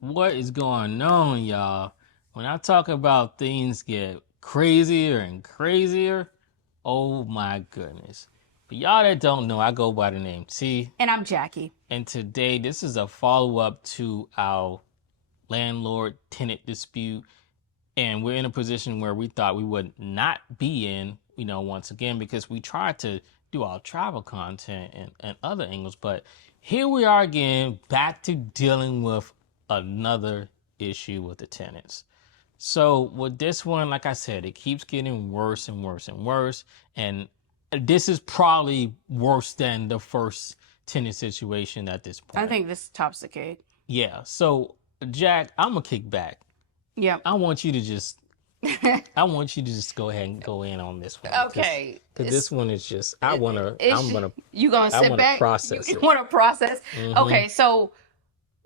What is going on, y'all? When I talk about things get crazier and crazier, oh my goodness. But y'all that don't know, I go by the name T. And I'm Jackie. And today, this is a follow up to our landlord tenant dispute. And we're in a position where we thought we would not be in, once again, because we tried to do our travel content and other angles. But here we are again, back to dealing with another issue with the tenants. So with this one, like I said, it keeps getting worse and worse and worse. And this is probably worse than the first tenant situation at this point. I think this tops the cake. Yeah. So Jack, I'm gonna kick back. Yep. I want you to just go ahead and go in on this one. Okay. Because this one is just you gonna sit back? Process you it. want to process? Mm-hmm. Okay, so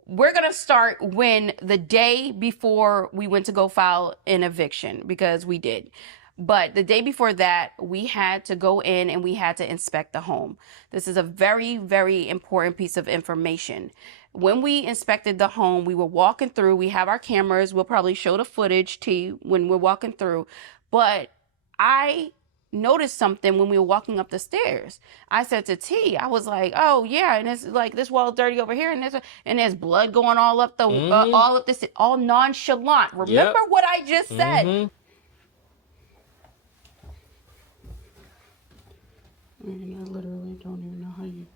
we're gonna start when the day before we went to go file an eviction, because we did. But the day before that, we had to go in and we had to inspect the home. This is a very, very important piece of information. When we inspected the home, we were walking through. We have our cameras. We'll probably show the footage to you when we're walking through. But I noticed something when we were walking up the stairs. I said to T, I was like, "Oh yeah, and it's like this wall is dirty over here, and there's blood going all up the all up this, all nonchalant." Remember what I just said? I literally don't even know how you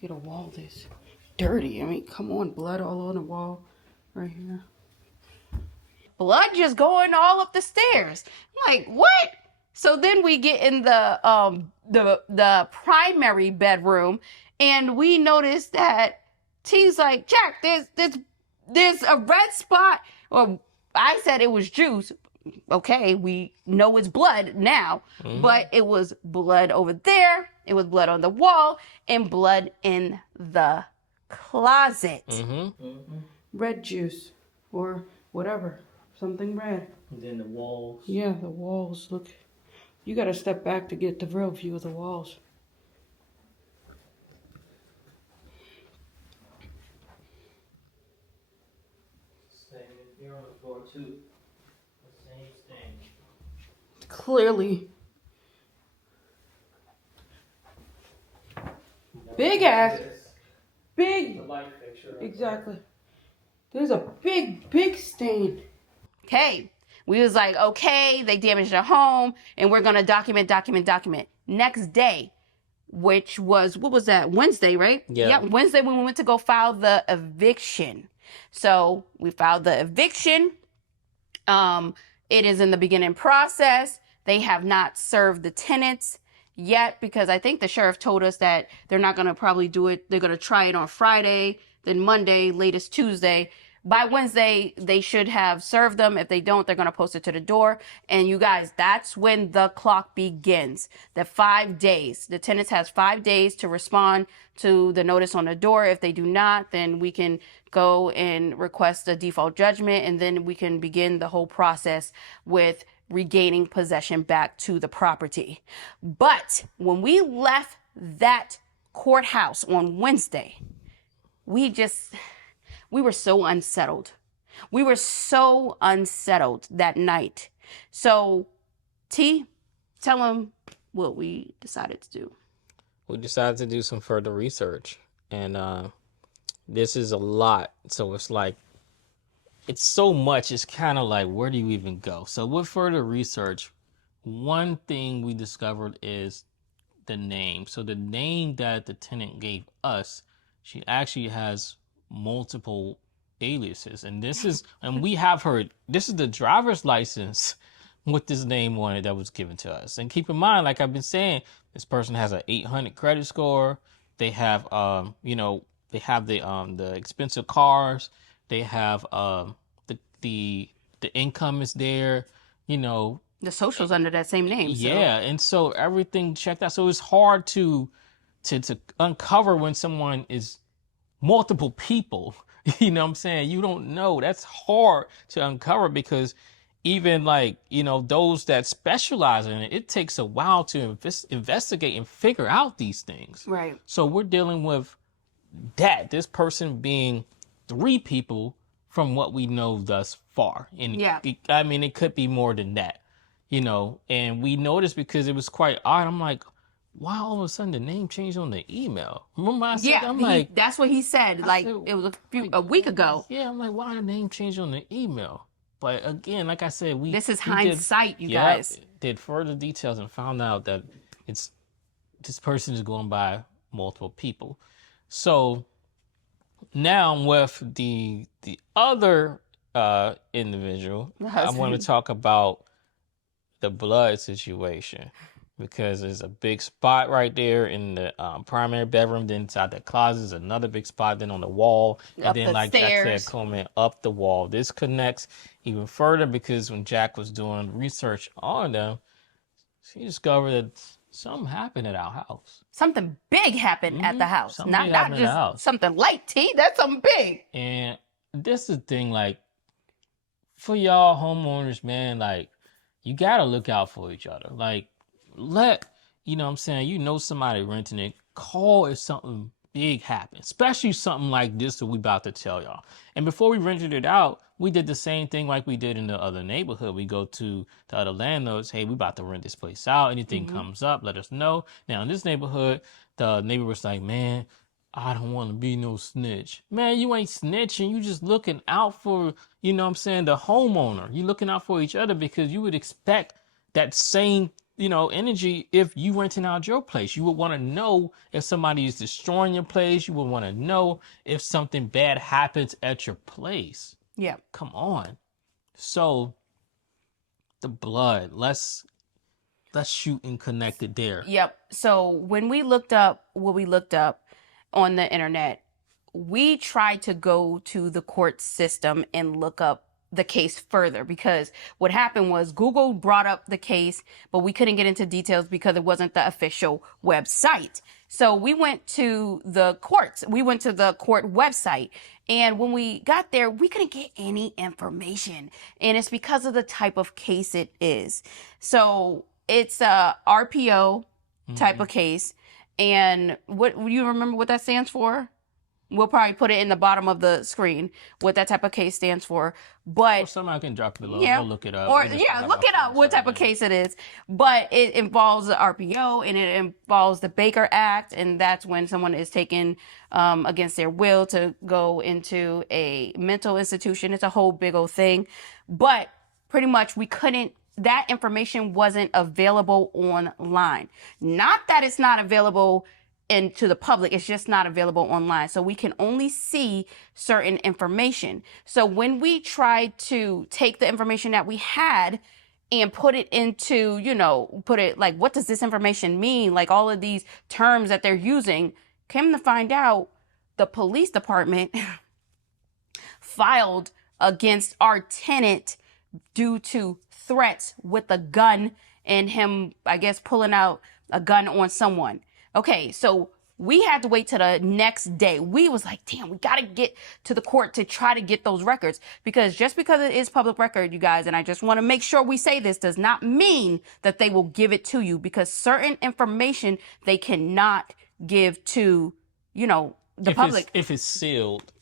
get a wall this dirty. I mean, come on, blood all on the wall right here. Blood just going all up the stairs. I'm like, what? So then we get in the primary bedroom, and we notice that T's like, "Jack, there's a red spot." Or I said it was juice. Okay, we know it's blood now, but it was blood over there, it was blood on the wall, and blood in the closet. Red juice, or whatever, something red. And then the walls. Yeah, the walls, look. You gotta step back to get the real view of the walls. Same here on the floor too. Clearly. Big ass. Big. The light fixture. Exactly. There's a big stain. Okay. We was like, okay, they damaged their home, and we're going to document. Next day, which was, what was that? Wednesday, right? Yeah. Wednesday when we went to go file the eviction. So we filed the eviction. It is in the beginning process. They have not served the tenants yet, because I think the sheriff told us that they're not going to probably do it. They're going to try it on Friday, then Monday, latest Tuesday. By Wednesday, they should have served them. If they don't, they're going to post it to the door. And you guys, that's when the clock begins. The 5 days. The tenants has 5 days to respond to the notice on the door. If they do not, then we can go and request a default judgment, and then we can begin the whole process with regaining possession back to the property. But when we left that courthouse on Wednesday, we were so unsettled. We were so unsettled that night. So, T, tell them what we decided to do. We decided to do some further research, and this is a lot. So it's like, it's so much. It's kind of like, where do you even go? So with further research, one thing we discovered is the name. So the name that the tenant gave us, she actually has multiple aliases, and we have this is the driver's license with this name on it that was given to us. And keep in mind, like I've been saying, this person has an 800 credit score. They have they have the expensive cars. They have the income is there, The socials under that same name. Yeah, and so everything checked out. So it's hard to uncover when someone is multiple people. You know what I'm saying? You don't know. That's hard to uncover, because even those that specialize in it, it takes a while to investigate and figure out these things. Right. So we're dealing with that. This person being 3 people from what we know thus far. And Yeah. I mean, it could be more than that, you know. And we noticed because it was quite odd. I'm like, why all of a sudden the name changed on the email? Remember I said, I'm like, that's what he said. Like, it was a week ago. Yeah, I'm like, why the name changed on the email? But again, like I said, this is hindsight, you guys. Did further details and found out that this person is going by multiple people. So now with the other individual, I want to talk about the blood situation, because there's a big spot right there in the primary bedroom. Then inside the closet is another big spot. Then on the wall, and then like Jack said, coming up the wall. This connects even further because when Jack was doing research on them, she discovered that something happened at our house. Something big happened at the house. Something not just something light, T. That's something big. And this is the thing, like, for y'all homeowners, man, like, you gotta look out for each other. Like, you know what I'm saying, you know somebody renting it, call if something big happens, especially something like this that we about to tell y'all. And before we rented it out, we did the same thing like we did in the other neighborhood. We go to the other landlords, hey, we about to rent this place out. Anything comes up, let us know. Now in this neighborhood, the neighbor was like, man, I don't want to be no snitch. Man, you ain't snitching. You just looking out for, you know what I'm saying, the homeowner. You looking out for each other, because you would expect that same, you know, energy if you renting out your place. You would want to know if somebody is destroying your place. You would want to know if something bad happens at your place. Yeah. Come on. So the blood, let's shoot and connect it there. Yep. So when we looked up what we looked up on the internet, we tried to go to the court system and look up the case further, because what happened was Google brought up the case, but we couldn't get into details because it wasn't the official website. So we went to the courts. We went to the court website. And when we got there, we couldn't get any information. And it's because of the type of case it is. So it's a RPO type of case. And what you remember what that stands for? We'll probably put it in the bottom of the screen what that type of case stands for. But somebody can drop it below. Yeah, we'll look it up. Or look it up what type of case it is. But it involves the RPO, and it involves the Baker Act, and that's when someone is taken against their will to go into a mental institution. It's a whole big old thing. But pretty much that information wasn't available online. Not that it's not available to the public, it's just not available online. So we can only see certain information. So when we tried to take the information that we had and put it into, like, what does this information mean? Like all of these terms that they're using, came to find out the police department filed against our tenant due to threats with a gun and him, I guess, pulling out a gun on someone. Okay, so we had to wait till the next day. We was like, damn, we got to get to the court to try to get those records, because just because it is public record, you guys, and I just want to make sure we say this, does not mean that they will give it to you, because certain information they cannot give to, the public. If it's sealed,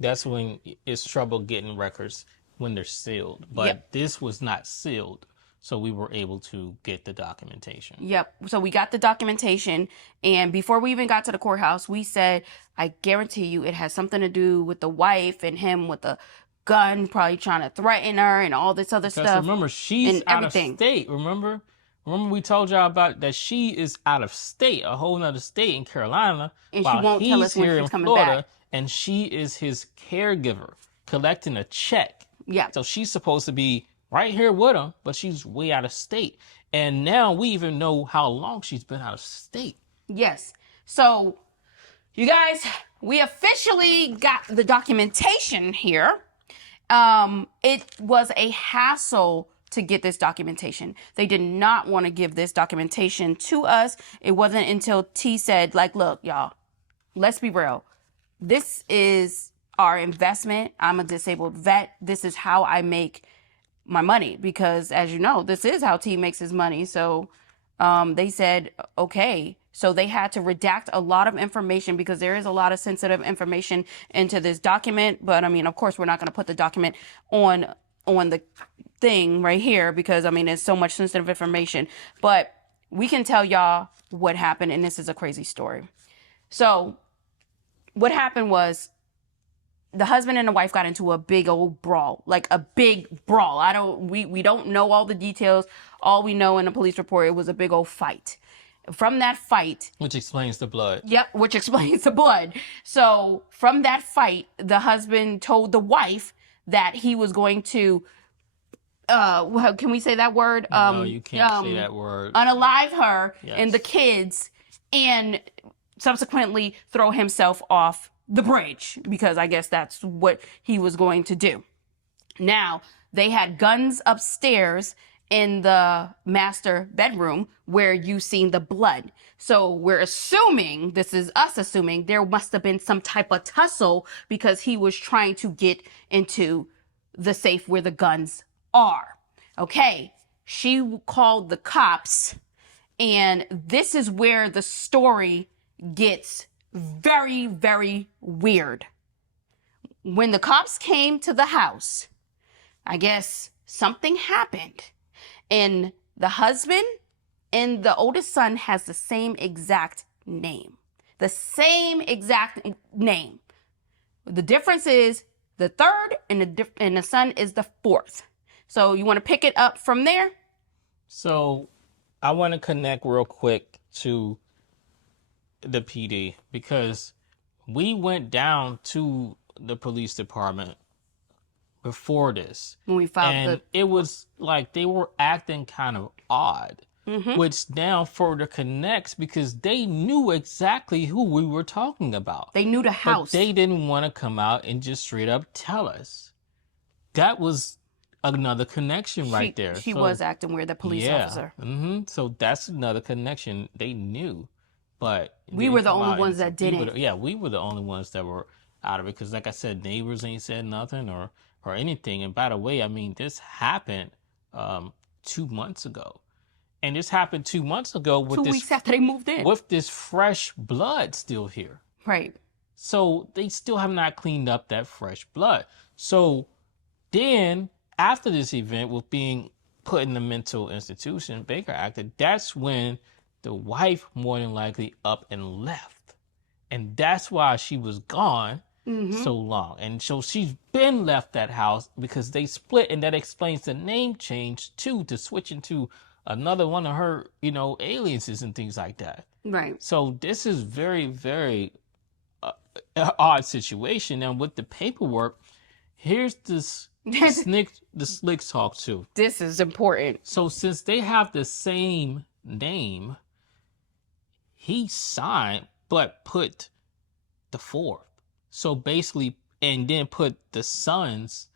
that's when it's trouble getting records, when they're sealed. But This was not sealed. So we were able to get the documentation. Yep. So we got the documentation. And before we even got to the courthouse, we said, I guarantee you it has something to do with the wife and him with a gun, probably trying to threaten her and all this other stuff. Remember, she's out of state. Remember we told y'all about that she is out of state, a whole nother state in Carolina. And she won't tell us when she's coming back. And she is his caregiver, collecting a check. Yeah. So she's supposed to be right here with him, but she's way out of state. And now we even know how long she's been out of state. Yes. So, you guys, we officially got the documentation here. It was a hassle to get this documentation. They did not want to give this documentation to us. It wasn't until T said, like, look, y'all, let's be real. This is our investment. I'm a disabled vet. This is how I make my money, because as you know, this is how T makes his money. So they said, okay. So they had to redact a lot of information because there is a lot of sensitive information into this document. But I mean, of course, we're not going to put the document on the thing right here because I mean, it's so much sensitive information. But we can tell y'all what happened, and this is a crazy story. So what happened was the husband and the wife got into a big old brawl, like a big brawl. We don't know all the details. All we know in the police report, it was a big old fight. From that fight, Which explains the blood. Yep, which explains the blood. So from that fight, the husband told the wife that he was going to, can we say that word? No, you can't say that word. Unalive her and Yes. the kids, and subsequently throw himself off the bridge because I guess that's what he was going to do. Now, they had guns upstairs in the master bedroom where you seen the blood. So we're assuming, this is us assuming, there must have been some type of tussle because he was trying to get into the safe where the guns are. Okay, she called the cops, and this is where the story gets very, very weird. When the cops came to the house, I guess something happened, and the husband and the oldest son has the same exact name. The same exact name. The difference is the third, and the son is the fourth. So you want to pick it up from there? So I want to connect real quick to the PD because we went down to the police department before this. When we found and it was like they were acting kind of odd, which now further connects because they knew exactly who we were talking about. they knew the house. But they didn't want to come out and just straight up tell us. That was another connection right there. She So, was acting weird, the police officer. So that's another connection. They knew, but We were the only ones that didn't. We were the only ones that were out of it because, like I said, neighbors ain't said nothing or anything. And by the way, I mean this happened 2 months ago, and this happened 2 months ago with 2 weeks after they moved in. with this fresh blood still here. Right. So they still have not cleaned up that fresh blood. So then after this event with being put in the mental institution, Baker acted, that's when the wife more than likely up and left. And that's why she was gone so long. And so she's been left that house because they split, and that explains the name change too, to switch into another one of her, aliases and things like that. Right. So this is very, very odd situation. And with the paperwork, here's this the slick talk too. This is important. So since they have the same name, he signed but put the fourth. So basically, and then put the son's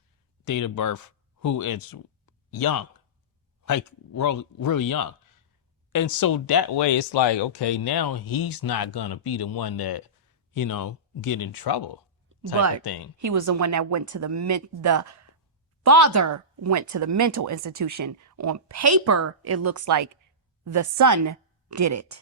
date of birth, who is young, like really young. And so that way it's like, okay, now he's not gonna be the one that, get in trouble type of thing. He was the one that went to the father went to the mental institution. On paper, it looks like the son did it.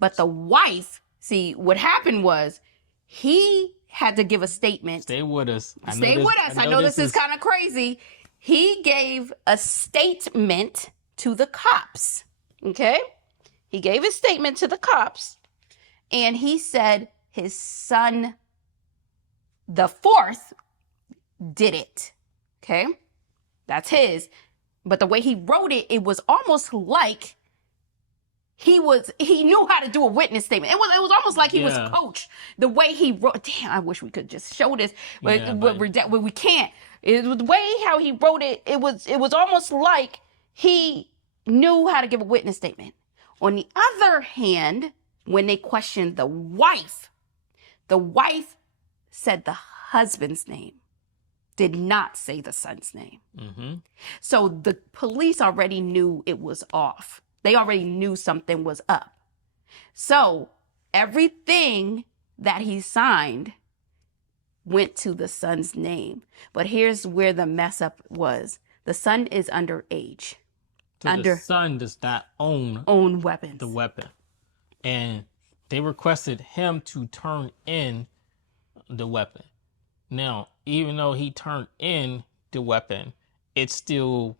But the wife, see, what happened was he had to give a statement. Stay with us. Stay with us. I know this is kind of crazy. He gave a statement to the cops. Okay? He gave a statement to the cops, and he said his son, the fourth, did it. Okay? That's his. But the way he wrote it, it was almost like he knew how to do a witness statement. It was almost like he was coached. The way he wrote, damn, I wish we could just show this, but we can't. It was the way how he wrote it. It was almost like he knew how to give a witness statement. On the other hand, when they questioned the wife said the husband's name, did not say the son's name. So the police already knew it was off. They already knew something was up. So everything that he signed went to the son's name. But here's where the mess up was. The son is underage. So the son does not own weapons. the weapon. and they requested him to turn in the weapon. Now, even though he turned in the weapon, it's still,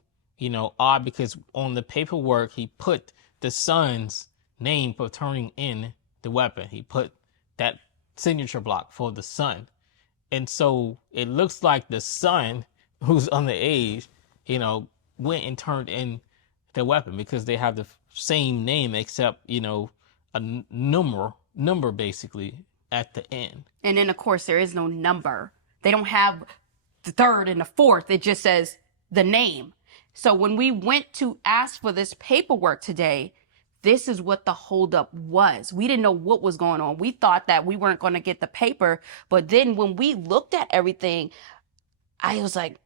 odd because on the paperwork he put the son's name for turning in the weapon. He put that signature block for the son. And so it looks like the son, who's underage, went and turned in the weapon because they have the same name except, a number basically at the end. And then, of course, there is no number. They don't have the third and the fourth. It just says the name. So when we went to ask for this paperwork today, this is what the holdup was. We didn't know what was going on. We thought that we weren't going to get the paper. But then when we looked at everything, I was like,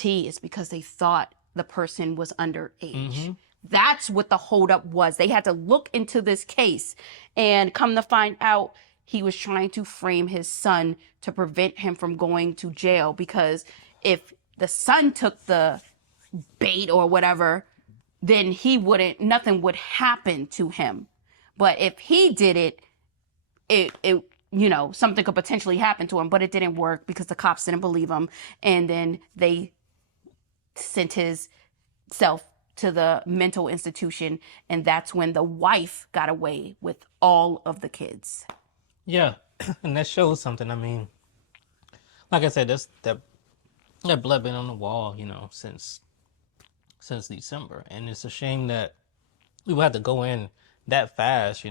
it's because they thought the person was underage. Mm-hmm. That's what the holdup was. They had to look into this case and come to find out he was trying to frame his son to prevent him from going to jail, because if the son took the bait or whatever, then nothing would happen to him. But if he did it, something could potentially happen to him, but it didn't work because the cops didn't believe him. And then they sent his self to the mental institution. And that's when the wife got away with all of the kids. Yeah. And that shows something. I mean, like I said, that blood been on the wall, since December. And it's a shame that we had to go in that fast,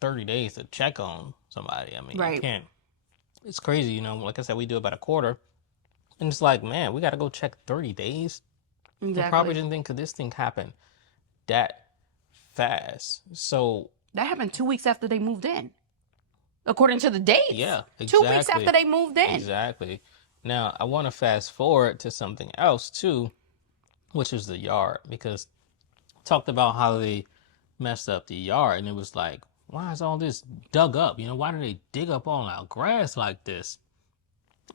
30 days to check on somebody. I mean, right. You can't. It's crazy, like I said, we do about a quarter. And it's like, man, we got to go check 30 days. Exactly. We probably didn't think this thing happened that fast. So that happened 2 weeks after they moved in, according to the dates. Yeah, exactly. 2 weeks after they moved in. Exactly. Now, I want to fast forward to something else, too, which is the yard, because I talked about how they messed up the yard, and it was like, why is all this dug up? Why do they dig up all our grass like this?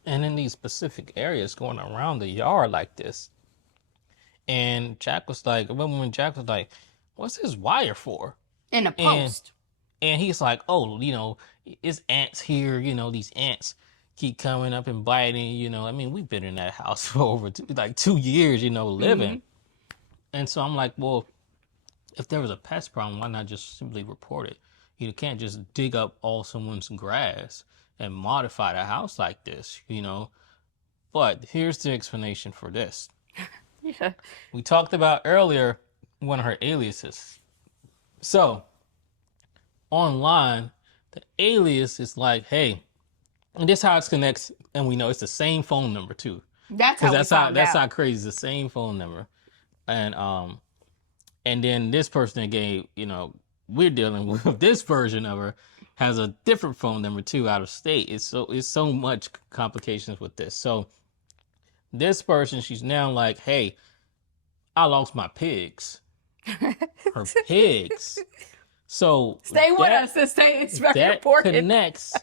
And in these specific areas going around the yard like this. And Jack was like, when Jack was like, what's this wire for? In a post. And he's like, oh, it's ants here. These ants keep coming up and biting. I mean, we've been in that house for over 2 years, living. Mm-hmm. And so I'm like, well, if there was a pest problem, why not just simply report it? You can't just dig up all someone's grass and modify the house like this, But here's the explanation for this. Yeah. We talked about earlier one of her aliases. So online, the alias is like, hey, and this is how it connects, and we know it's the same phone number too. That's how crazy. It's the same phone number, and then this person that gave, we're dealing with this version of her has a different phone number too, out of state. It's so much complications with this. So this person, she's now like, hey, I lost my pigs. Her pigs. So stay with us. It's very important. That connects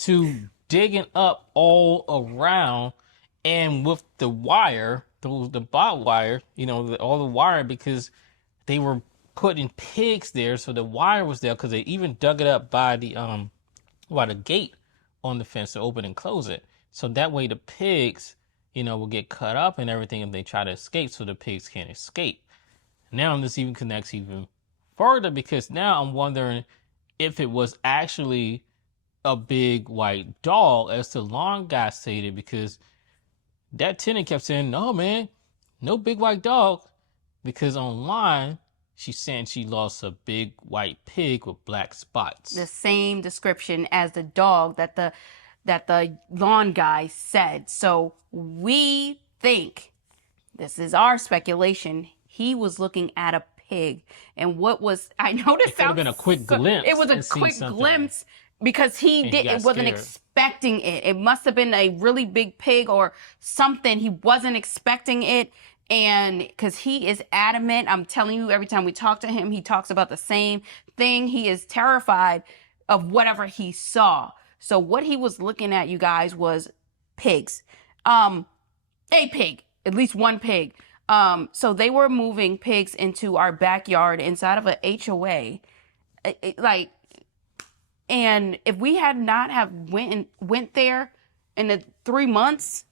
to digging up all around, and with the wire, the barbed wire, all the wire, because they were putting pigs there, so the wire was there because they even dug it up by the gate on the fence to open and close it. So that way the pigs, will get cut up and everything if they try to escape, so the pigs can't escape. Now this even connects even further, because now I'm wondering if it was actually a big white dog, as the lawn guy stated, because that tenant kept saying, no, man, no big white dog, because online she's saying she lost a big white pig with black spots. The same description as the dog that the lawn guy said. So we think, this is our speculation, he was looking at a pig. And I noticed it could have been a quick glimpse. It was a quick glimpse because he wasn't expecting it. It must have been a really big pig or something. He wasn't expecting it. And because he is adamant, I'm telling you, every time we talk to him, he talks about the same thing. He is terrified of whatever he saw. So what he was looking at, you guys, was pigs. A pig, at least one pig. So they were moving pigs into our backyard inside of a HOA. Like, and if we had not have went there in the 3 months,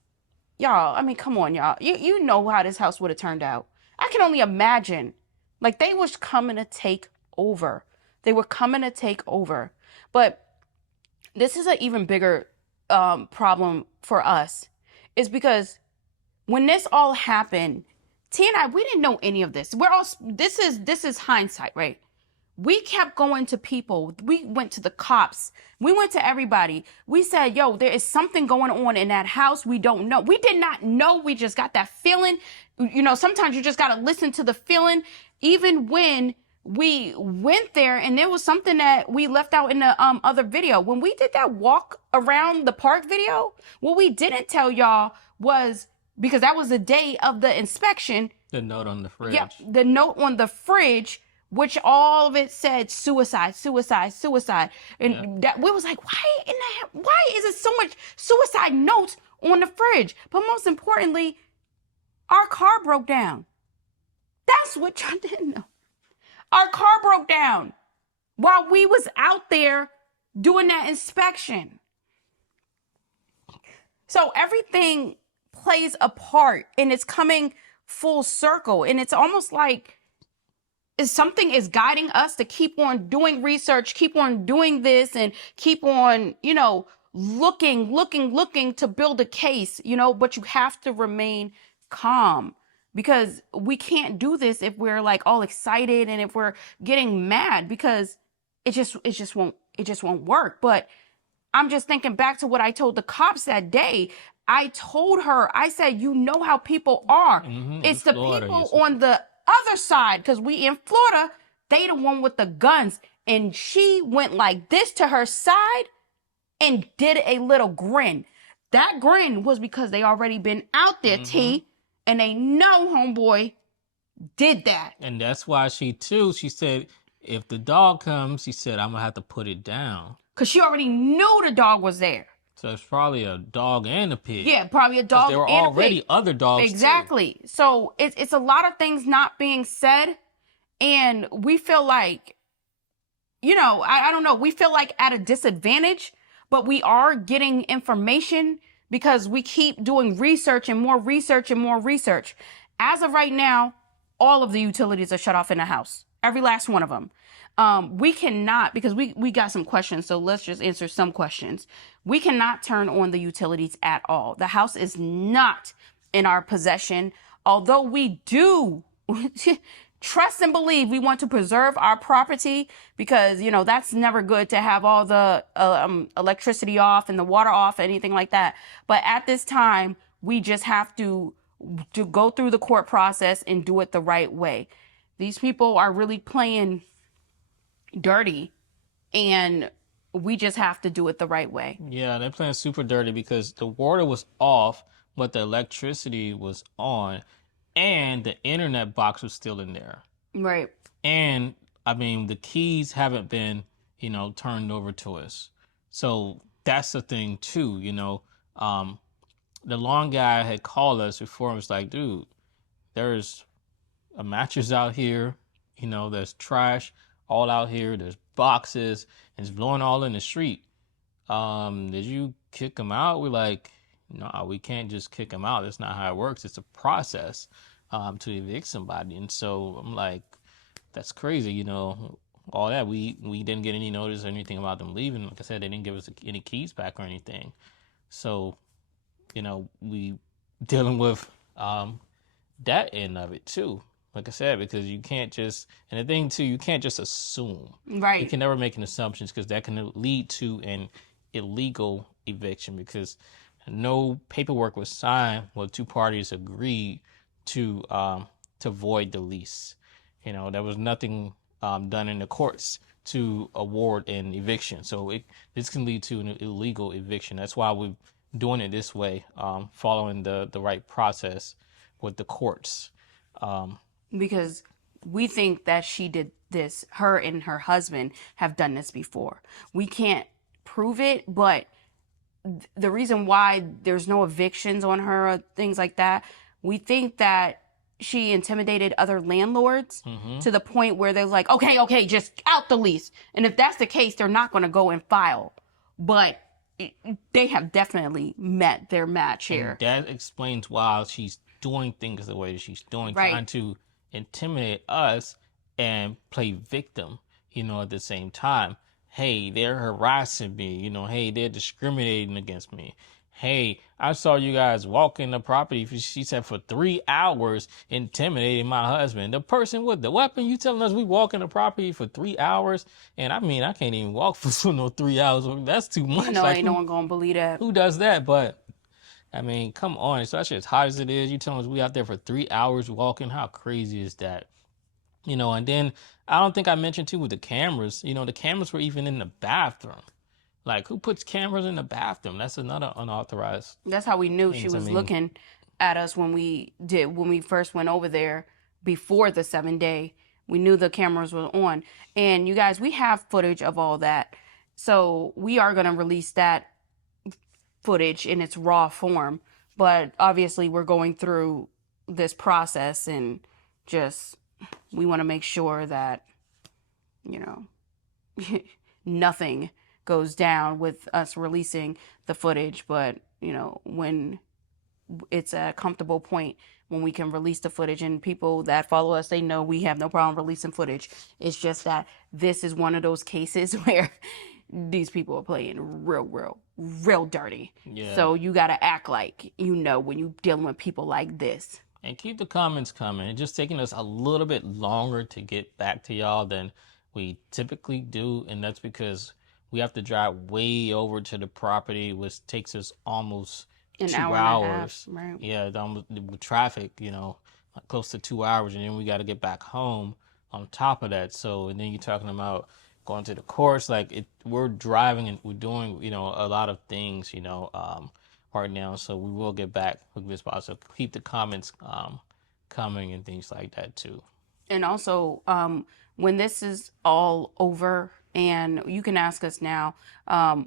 y'all, I mean, come on, y'all. You know how this house would have turned out. I can only imagine. Like, they was coming to take over. They were coming to take over. But this is an even bigger problem for us, is because when this all happened, T and I, we didn't know any of this. This is hindsight, right? We kept going to people. We went to the cops. We went to everybody. We said, yo, there is something going on in that house. We don't know. We did not know. We just got that feeling. You know, sometimes you just got to listen to the feeling. Even when we went there, and there was something that we left out in the other video. When we did that walk around the park video, what we didn't tell y'all was, because that was the day of the inspection. The note on the fridge. Yeah, the note on the fridge, which all of it said suicide, suicide, suicide. And that we was like, why is it so much suicide notes on the fridge? But most importantly, our car broke down. That's what y'all didn't know. Our car broke down while we was out there doing that inspection. So everything plays a part, and it's coming full circle. And it's almost like something is guiding us to keep on doing research, keep on doing this, and keep on, you know, looking to build a case, you know, but you have to remain calm, because we can't do this if we're like all excited and if we're getting mad, because it just won't work. But I'm just thinking back to what I told the cops that day. I told her, I said, you know how people are. It's the Florida, people on the other side, because we in Florida, they the one with the guns. And she went like this to her side and did a little grin. That grin was because they already been out there, T, and they know homeboy did that. And that's why she said, if the dog comes, she said, I'm gonna have to put it down. Because she already knew the dog was there. So it's probably a dog and a pig. Yeah, probably a dog and a pig. There were already other dogs Exactly. Too. So it's a lot of things not being said. And we feel like, you know, I don't know. We feel like at a disadvantage, but we are getting information because we keep doing research and more research and more research. As of right now, all of the utilities are shut off in the house. Every last one of them. We cannot, because we got some questions, so let's just answer some questions. We cannot turn on the utilities at all. The house is not in our possession, although we do trust and believe we want to preserve our property, because, you know, that's never good to have all the electricity off and the water off, anything like that. But at this time, we just have to go through the court process and do it the right way. These people are really playing dirty, and we just have to do it the right way. Yeah, they're playing super dirty because the water was off, but the electricity was on, and the internet box was still in there. Right. And I mean, the keys haven't been, you know, turned over to us. So that's the thing too, you know. The lawn guy had called us before and was like, dude, there's a mattress out here, you know, there's trash all out here, there's boxes, and it's blowing all in the street. Did you kick them out? We're like, no, we can't just kick them out. That's not how it works. It's a process to evict somebody. And so I'm like, that's crazy, you know, all that. We didn't get any notice or anything about them leaving. Like I said, they didn't give us any keys back or anything. So, you know, we dealing with that end of it too. Like I said, because you can't just, and the thing too, you can't just assume. Right. You can never make an assumptions, because that can lead to an illegal eviction, because no paperwork was signed where two parties agreed to void the lease. You know, there was nothing done in the courts to award an eviction. So this can lead to an illegal eviction. That's why we're doing it this way, following the right process with the courts. Because we think that she did this, her and her husband have done this before. We can't prove it, but the reason why there's no evictions on her or things like that, we think that she intimidated other landlords Mm-hmm. to the point where they're like, okay, just out the lease. And if that's the case, they're not going to go and file. But they have definitely met their match here. And that explains why she's doing things the way that she's doing, Right. trying to intimidate us and play victim, at the same time. Hey, they're harassing me, hey, they're discriminating against me. Hey, I saw you guys walking the property, she said, for 3 hours, intimidating my husband. The person with the weapon, you telling us we walking the property for 3 hours? And I mean, I can't even walk for no 3 hours. That's too much. Ain't no one gonna believe that. Who does that? But I mean, come on, especially as hot as it is, you telling us we out there for 3 hours walking? How crazy is that? And then I don't think I mentioned too with the cameras, the cameras were even in the bathroom. Like, who puts cameras in the bathroom? That's another unauthorized. That's how we knew she was looking at us when we first went over there before the 7-day. We knew the cameras were on. And you guys, we have footage of all that. So we are going to release that footage in its raw form. But obviously we're going through this process and just, we want to make sure that, nothing goes down with us releasing the footage. But, when it's a comfortable point when we can release the footage, and people that follow us, they know we have no problem releasing footage. It's just that this is one of those cases where these people are playing real dirty. Yeah. So you got to act like, when you're dealing with people like this. And keep the comments coming. It's just taking us a little bit longer to get back to y'all than we typically do. And that's because we have to drive way over to the property, which takes us almost An 2 hour hours. and a half, right? Yeah, with traffic, close to 2 hours. And then we got to get back home on top of that. So, and then you're talking about going to the course. Like, we're driving and we're doing, a lot of things, right now. So we will get back with this spot. So keep the comments coming and things like that too. And also, when this is all over, and you can ask us now,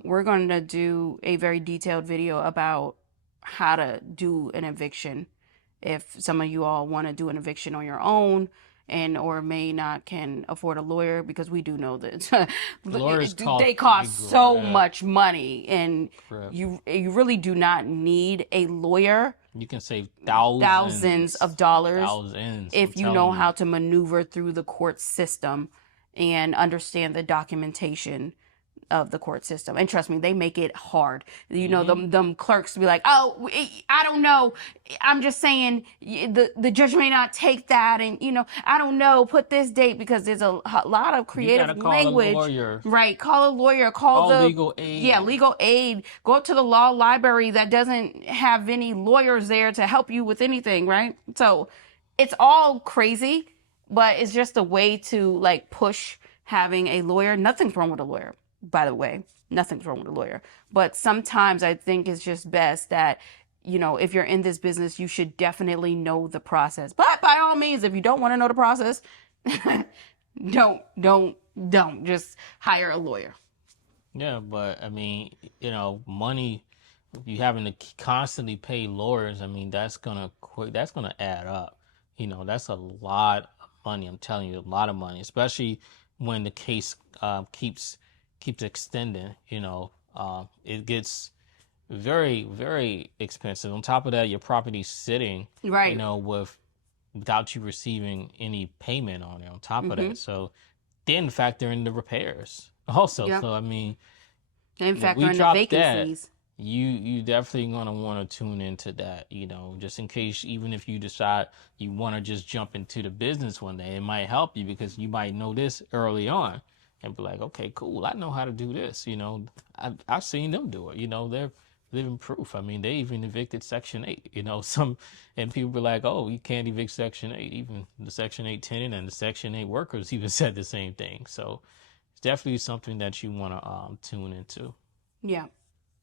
we're going to do a very detailed video about how to do an eviction. If some of you all want to do an eviction on your own and or may not can afford a lawyer, because we do know that Lawyers they cost so much money, and you really do not need a lawyer. You can save thousands of dollars if you know how to maneuver through the court system and understand the documentation of the court system. And trust me, they make it hard. Them clerks be like, oh, I don't know. I'm just saying the judge may not take that. And, I don't know, put this date, because there's a lot of creative language. Call a lawyer. Right. Call a lawyer. Call the legal aid. Yeah, legal aid. Go up to the law library that doesn't have any lawyers there to help you with anything. Right. So it's all crazy, but it's just a way to push having a lawyer. Nothing's wrong with a lawyer. By the way, nothing's wrong with a lawyer. But sometimes I think it's just best that, if you're in this business, you should definitely know the process. But by all means, if you don't want to know the process, don't just hire a lawyer. Yeah, but I mean, money, you having to constantly pay lawyers, I mean, that's gonna add up. That's a lot of money. I'm telling you, a lot of money, especially when the case keeps extending. It gets very, very expensive. On top of that, your property's sitting, right, without you receiving any payment on it on top of that. So then factor in the repairs also. Yep. So I mean, then factor in the vacancies. You definitely gonna want to tune into that, just in case, even if you decide you want to just jump into the business one day, it might help you, because you might know this early on and be like, okay, cool, I know how to do this. I've seen them do it. They're living proof. I mean, they even evicted Section 8. And people be like, oh, you can't evict Section 8. Even the Section 8 tenant and the Section 8 workers even said the same thing. So it's definitely something that you want to tune into. Yeah.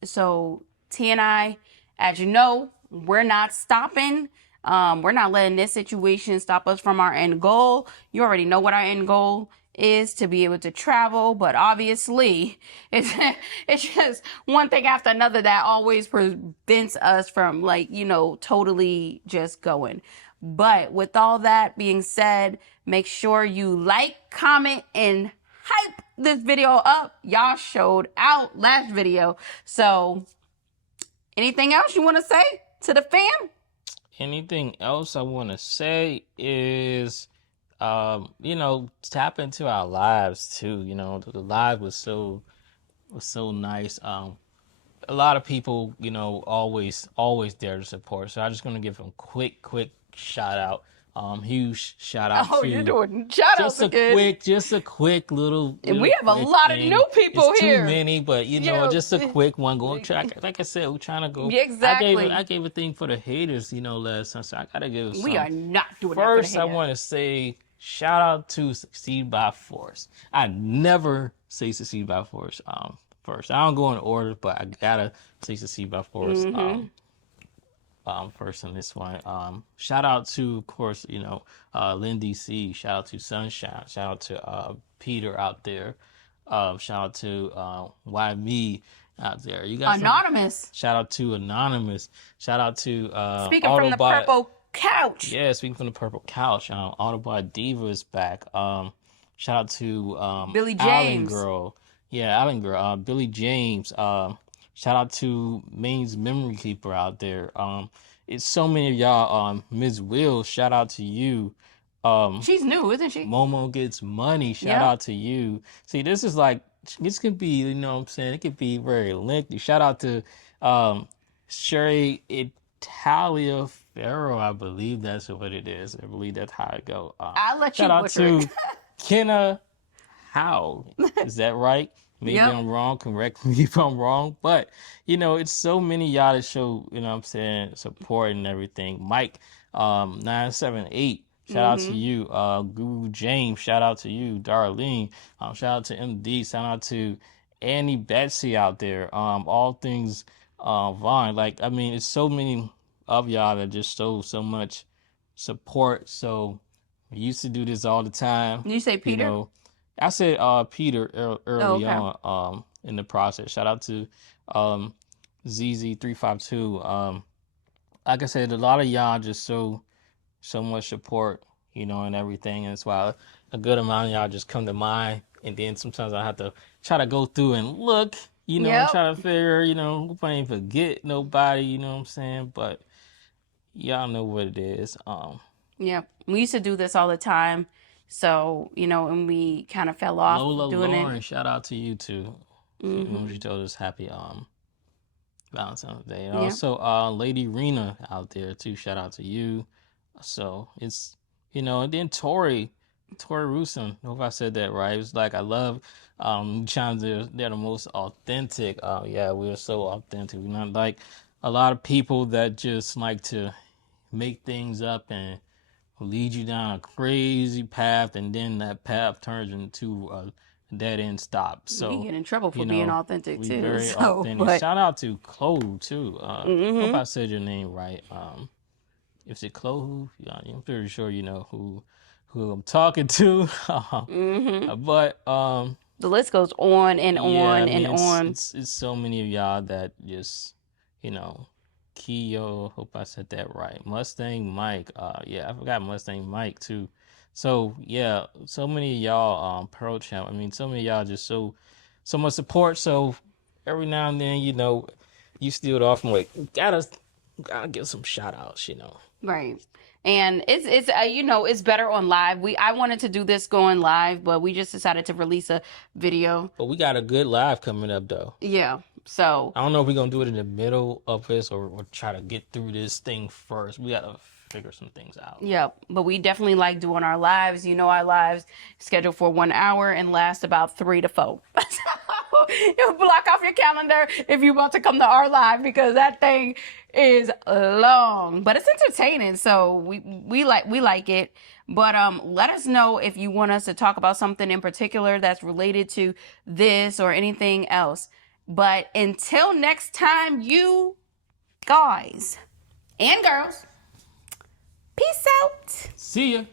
So T and I, as you know, we're not stopping. We're not letting this situation stop us from our end goal. You already know what our end goal is, to be able to travel, but obviously it's just one thing after another that always prevents us from totally just going. But with all that being said, make sure you like, comment, and hype this video up. Y'all showed out last video. So anything else you want to say to the fam? Anything else I want to say is, tap into our lives too. The live was so nice. A lot of people, always there to support. So I'm just gonna give them quick shout out. Huge shout out Oh, to you're doing shout outs again. just a quick little. And we have a lot of new people it's here. Too many, but just a quick one. Going track, like I said, we're trying to go. Exactly. I gave a thing for the haters, last time, so I gotta give. We are not doing First, that for the I want to say shout out to Succeed by Force. I never say Succeed by Force. First, I don't go in order, but I gotta say Succeed by Force. First on this one. Shout out to, of course, Lynn DC. Shout out to Sunshine. Shout out to Peter out there. Shout out to Why Me out there. You got Anonymous. Shout out to Anonymous. Shout out to Speaking from the Purple Couch. Yeah, speaking from the Purple Couch. Autobot Diva is back. Shout out to Billy James. Allen Girl. Yeah, Allen Girl. Billy James. Shout out to Maine's Memory Keeper out there. It's so many of y'all. Ms. Will, shout out to you. She's new, isn't she? Momo Gets Money, shout out to you. See, this can be, you know what I'm saying? It could be very lengthy. Shout out to Sherry Italia Farrow, I believe that's what it is. I believe that's how it go. I'll let you shout out butcher to Kenna Howe. Is that right? Maybe I'm wrong. Correct me if I'm wrong. But, it's so many y'all that show, support and everything. Mike 978, shout out to you. Guru James, shout out to you. Darlene, shout out to MD. Shout out to Annie Betsy out there. All things Vaughn. It's so many of y'all that just show so much support. So we used to do this all the time. You say Peter? I said Peter early on in the process. Shout out to ZZ352. Like I said, a lot of y'all just so much support, and everything. And that's why a good amount of y'all just come to mind. And then sometimes I have to try to go through and look, and try to figure, hope I ain't forget nobody, you know what I'm saying? But y'all know what it is. Yeah, we used to do this all the time. So, and we kind of fell off Lola doing Lauren, it. shout out to you too. She told us happy Valentine's Day. And also Lady Rena out there too. Shout out to you. So it's and then Tori Rusin. I hope I said that right. It was like I love Chimes, they're the most authentic. We're so authentic. We're not like a lot of people that just like to make things up and lead you down a crazy path, and then that path turns into a dead end stop. So we get in trouble for being authentic too. Very authentic. Shout out to Chloe too. Hope I said your name right. Is it Chloe? Yeah, I'm pretty sure you know who I'm talking to. But the list goes on and on and on. It's so many of y'all that just Keo, hope I said that right. Mustang Mike. I forgot Mustang Mike too. So so many of y'all Pearl Champ. So many of y'all just so much support. So every now and then, you steal it off and gotta give some shout outs, Right. And it's it's better on live. I wanted to do this going live, but we just decided to release a video. But we got a good live coming up though. Yeah. So I don't know if we're gonna do it in the middle of this or try to get through this thing first. We gotta figure some things out. Yeah, but we definitely like doing our lives. Our lives scheduled for 1 hour and last about 3 to 4. You block off your calendar if you want to come to our live, because that thing is long, but it's entertaining. So we like it. But let us know if you want us to talk about something in particular that's related to this or anything else. But until next time, you guys and girls, peace out. See ya.